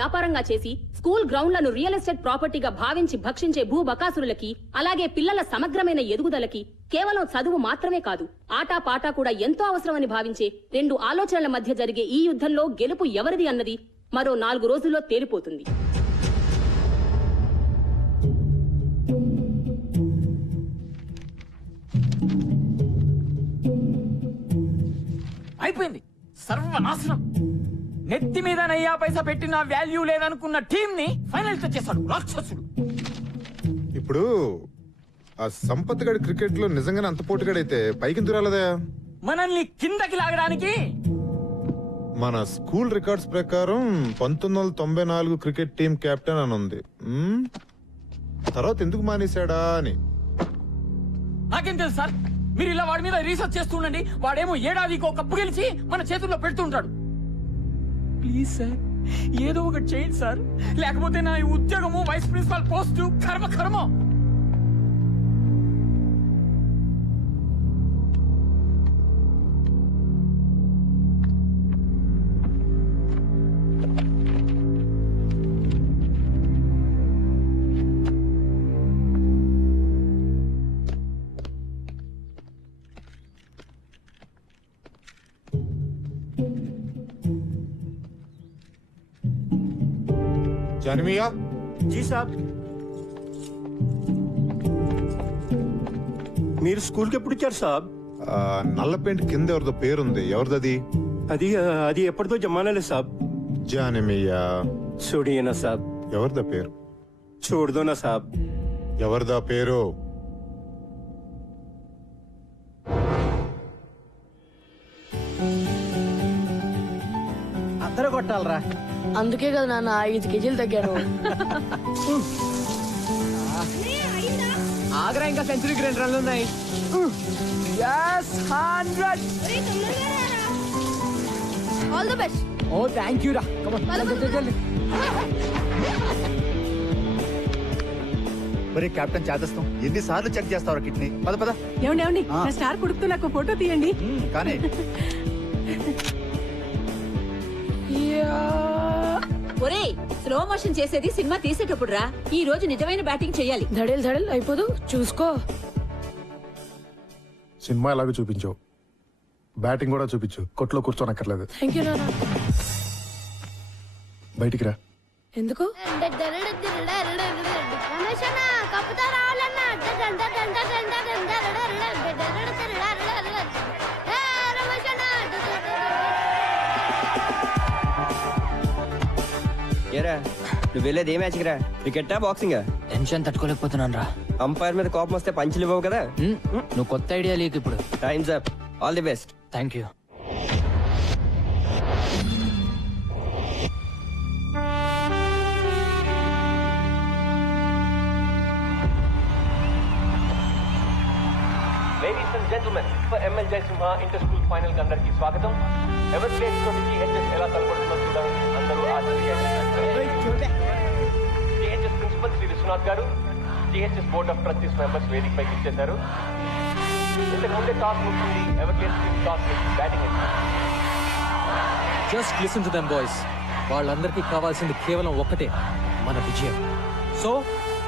వ్యాపారంగా చేసి school గ్రౌండ్లను real estate ప్రాపర్టీగా భావించి భక్షించే భూబకాసురులకి, అలాగే పిల్లల సమగ్రమైన ఎదుగుదలకి కేవలం చదువు మాత్రమే కాదు, ఆటా పాటా కూడా ఎంతో అవసరమని భావించే రెండు ఆలోచనల మధ్య జరిగే ఈ యుద్ధంలో గెలుపు ఎవరిది అన్నది మరో 4 రోజుల్లో తేలిపోతుంది. అయిపోయింది, సర్వనాశనం. నెత్తి మీద నయ్యా పైసా పెట్టిన వాల్యూ లేదనుకున్న టీం ని ఫైనల్ తెచ్చేశాడు రాక్షసుడు. ఇప్పుడు ఆ సంపత్ గడి క్రికెట్ లో నిజంగానే అంత పోటుగాడైతే పైకి రాలేదా? మనల్ని కిందకి లాగడానికి మన స్కూల్ రికార్డ్స్ ప్రకారం 1994 క్రికెట్ టీం కెప్టెన్ అని ఉంది. తర్వాత ఎందుకు మానేశాడా అని నాకేం తెలుసు సార్. మీరు ఇలా వాడి మీద రీసెర్చ్ చేస్తుండండి. వాడేమో ఏడాదికి ఒక కప్పు గెలిచి మన చేతుల్లో పెడుతుంటాడు. ప్లీజ్ సార్, ఏదో ఒకటి చేయండి సార్, లేకపోతే నా ఈ ఉద్యోగము వైస్ ప్రిన్సిపాల్ పోస్టు కర్మ. జానమియా. జీ సాబ్. మీరు స్కూల్కి ఎప్పుడు ఇచ్చారు సాబ్? నల్ల పెయింట్ కింద ఎవరిదో పేరుంది, ఎవరిదది? అది ఎప్పటిదో జమానాలే సాబ్. జానమియా. చూడియనా సాబ్. ఎవరిదా పేరు? చూడదోనా సాబ్. ఎవరిదా పేరు? అందరూ కొట్టాలరా. అందుకే కదా నాన్న 5 కేజీలు తగ్గాను. ఆగ్రా ఇంకా సెంచరీకి 2 రన్లు ఉన్నాయి. All the best. ఓ థ్యాంక్ యూ రా. మరి కెప్టెన్ చేదస్తాం ఎన్నిసార్లు చెక్ చేస్తావు కిడ్నీ? పద ఏమండి స్టార్ కొడుకుతో నాకు ఫోటో తీయండి. కానీ ఒరే, స్లో మోషన్ చేసేది సినిమా తీసేటప్పుడు రా. ఈ రోజు నిజమైన బ్యాటింగ్ చెయ్యాలి. ధడేల్ అయిపోదు, చూసుకో. సినిమా ఎలాగో చూపించావు, బ్యాటింగ్ కూడా చూపించు. కొట్లో కూర్చోనక్కర్లేదు. థ్యాంక్ యూ నాన్న. బయటికి రా. ఎందుకు? ఏరా నువ్వు వెళ్ళేది ఏ మ్యాచ్ రా? క్రికెటా బాక్సింగా? టెన్షన్ తట్టుకోలేకపోతున్నాను రా. అంపైర్ మీద కోపం వస్తే పంచులు ఇవ్వవు కదా. నువ్వు కొత్త ఐడియా లేక ఇప్పుడు. Times up. All the best. Thank you. Ladies and gentlemen, for ML Jaisimha inter-school final కి అందరికీ స్వాగతం. ఎవర్ ప్లేస్ తోటి GHS ఎలా తలపడుతుందో చూడాలి. అందరూ GHS principal Shri Vishwanath garu, GHS board of trustees members వేదిక పైకి ఇచ్చేశారు. ఇంతకు ముందే టాస్ ముగిసింది. ఎవర్ ప్లేస్ టీమ్ టాస్ చేసి బ్యాటింగ్ వేసింది. Just listen to them boys. వాళ్ళందరికీ కావాల్సింది కేవలం ఒక్కటే, మన విజయం. So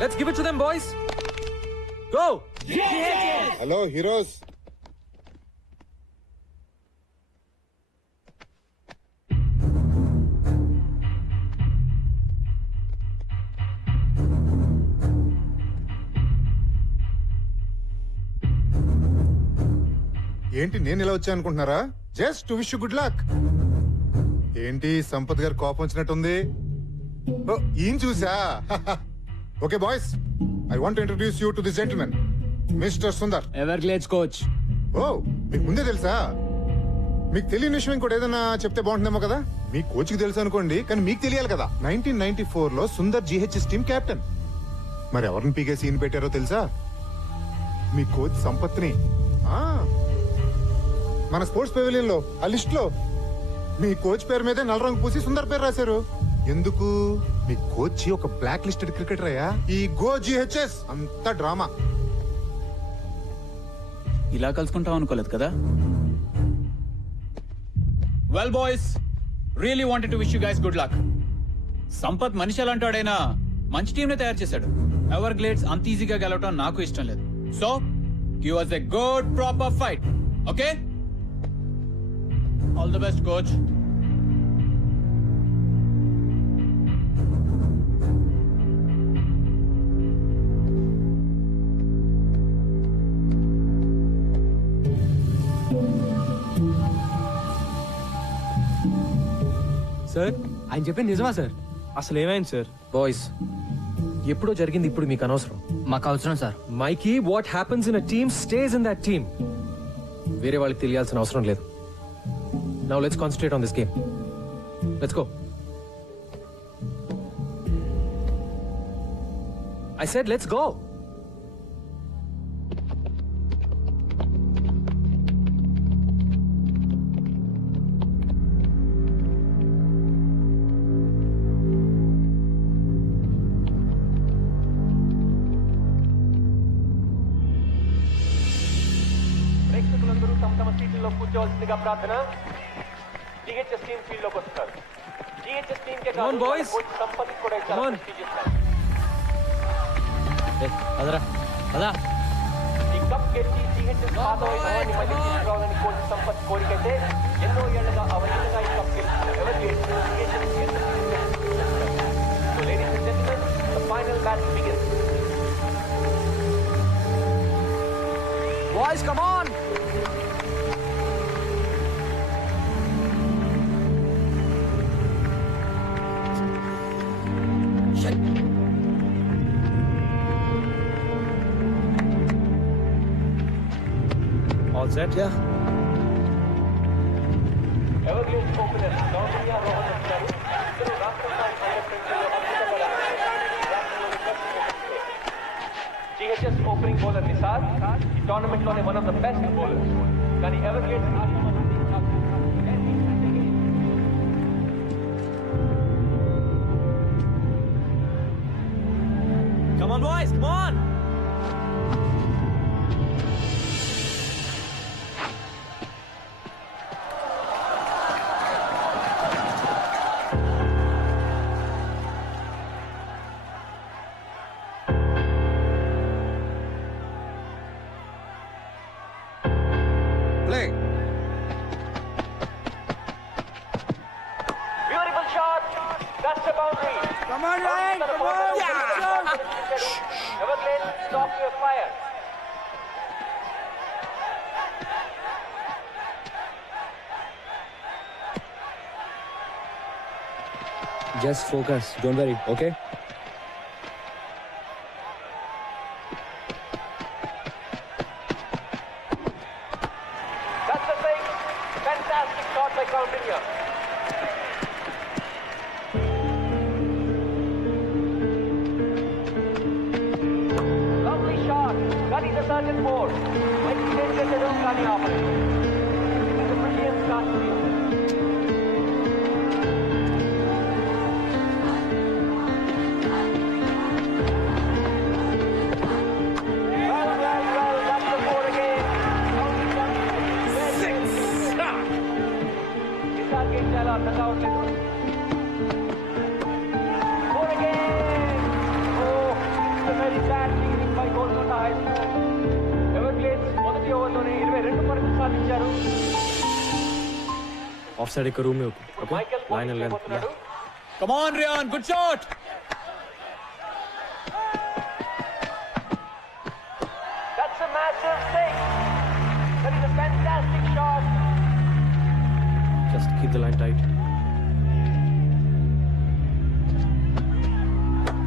let's give it to them boys. Go. Hello heroes. ఏంటి నేను ఇలా వచ్చా అనుకుంటున్నారా? Just to wish you good luck. ఏంటి సంపత్ గారు కోపం వచ్చినట్టుంది? ఈయన చూసా. Okay boys, I want introduce you to this gentlemen, mister Sundar. Everglades coach. Oh, మీకు ముందే తెలుసా? మీకు తెలియని విషయం ఇంకోటి ఏదైనా చెప్తే బాగుంటుందేమో కదా. మీ కోచ్ కి తెలుసు అనుకోండి, కానీ మీకు తెలియాలి కదా. 1994 లో సుందర్ GHS టీమ్ కెప్టెన్. మరి ఎవరిని పీకే సీన్ పెట్టారో తెలుసా? మీ కోచ్ సంపత్ని. మన స్పోర్ట్స్ పెవిలియన్ లో ఆ లిస్ట్ లో మీ కోచ్ పేరు మీదే నల్ల రంగు పూసి సుందర్ పేరు రాశారు. ఎందుకు? మీ కోచ్ ఒక బ్లాక్ లిస్టెడ్ క్రికెటర్ అయ్యా. ఈ గో GHS అంతా డ్రామా. ఇలా కలుసుకుంటాం అనుకోలేదు కదా. Well boys, really wanted to wish you guys good luck. Sampath మనిషి ఎలాంటాడైనా మంచి టీం ని తయారు చేశాడు. ఎవర్ గ్లేడ్స్ అంత ఈజీగా గెలవటం నాకు ఇష్టం లేదు. So give us a good proper fight. Okay? All the best, coach. Sir ఆయన చెప్పింది నిజమా సార్? అసలు ఏమైంది సార్? బాయ్స్, ఎప్పుడో జరిగింది ఇప్పుడు మీకు అనవసరం. మాకు అవసరం sir. Mikey, what happens in a team stays in that team. వేరే వాళ్ళకి తెలియాల్సిన అవసరం లేదు. Now let's concentrate on this game. Let's go. I said let's go. ప్రేక్షకులందరూ తమ తమ సీట్లలో కూర్చోవలసిందిగా ప్రార్థన. GHS టీం ఫీల్డ్ లోకి వస్తున్నారు. GHS team K Come on, boys. Coach Sampath కూడా Come on. అదరా అదా ఈ కప్ గెలిచి GHS పాత వైభవాన్ని మళ్ళీ తీసుకురావాలని కోచ్ సంపత్ కోరికైతే ఎన్నో ఏళ్లుగా అవలీలగా ఈ కప్ గెలిచిన ఎవరు So ladies and gentlemen, the final match begins. Boys, come on. All set? Yeah. Everglades opener Gautamiya Rohan వచ్చారు. ఇద్దరు రాష్ట్ర స్థాయి అండర్-20లో GHS ఓపెనింగ్ బౌలర్ నిసార్ ఈ టోర్నమెంట్ లోనే one of the best bowlers. కానీ ఎవర్గ్లేడ్స్ Come on, boys, come on. Play. Beautiful shot. That's a boundary. Come on, Ryan. Come on. Everglades stop your fire. Just focus, don't worry, okay? That's the thing. Fantastic shot by Gautamiya. Lovely shot. That is a certain ball. When he didn't get the room running off it. It is a brilliant start to the Well, that's the ball again. Nisar game chala అర్థం కావట్లేదు. Ball again. Oh, it's a very bad leading by Kolkata High School. Everglades మొదటి ఓవర్లోనే 22 పరుగులు సాధించారు. Offside एक room में okay. Michael Line and length. పోతున్నాడు. Come on, Ryan. Good shot. That's a massive six. That is a fantastic shot. Just keep the line tight.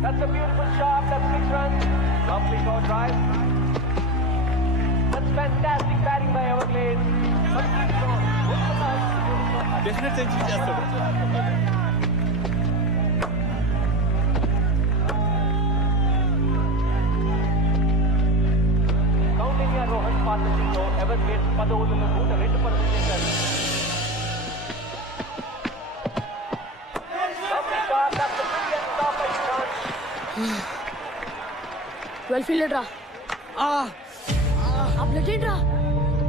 That's a beautiful shot. That's 6 runs. Lovely shot drive. That's fantastic batting by Everglades. Definite century చేస్తాడు. Gautamiya Rohan పార్ట్నర్షిప్లో Everglades 10 ఓవర్లలో 102 పరుగులు చేశారు. Lovely shot. That's a brilliant stop by Sean. Well fielded రా. Uplet it రా.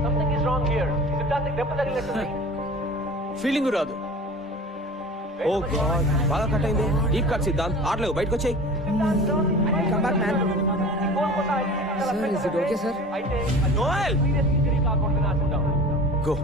Something is wrong here. Is it that దెబ్బ తగిలినట్టుంది? Feeling రాదు. ఓ God బాగా cut అయింది. డీప్ కట్ సిద్ధాంత్ ఆడలేవు, బయటకు వచ్చాయి. Come back man. Sir is it okay sir? అయితే Noel serious injury కాకూడదని ఆశిద్దాం. గో.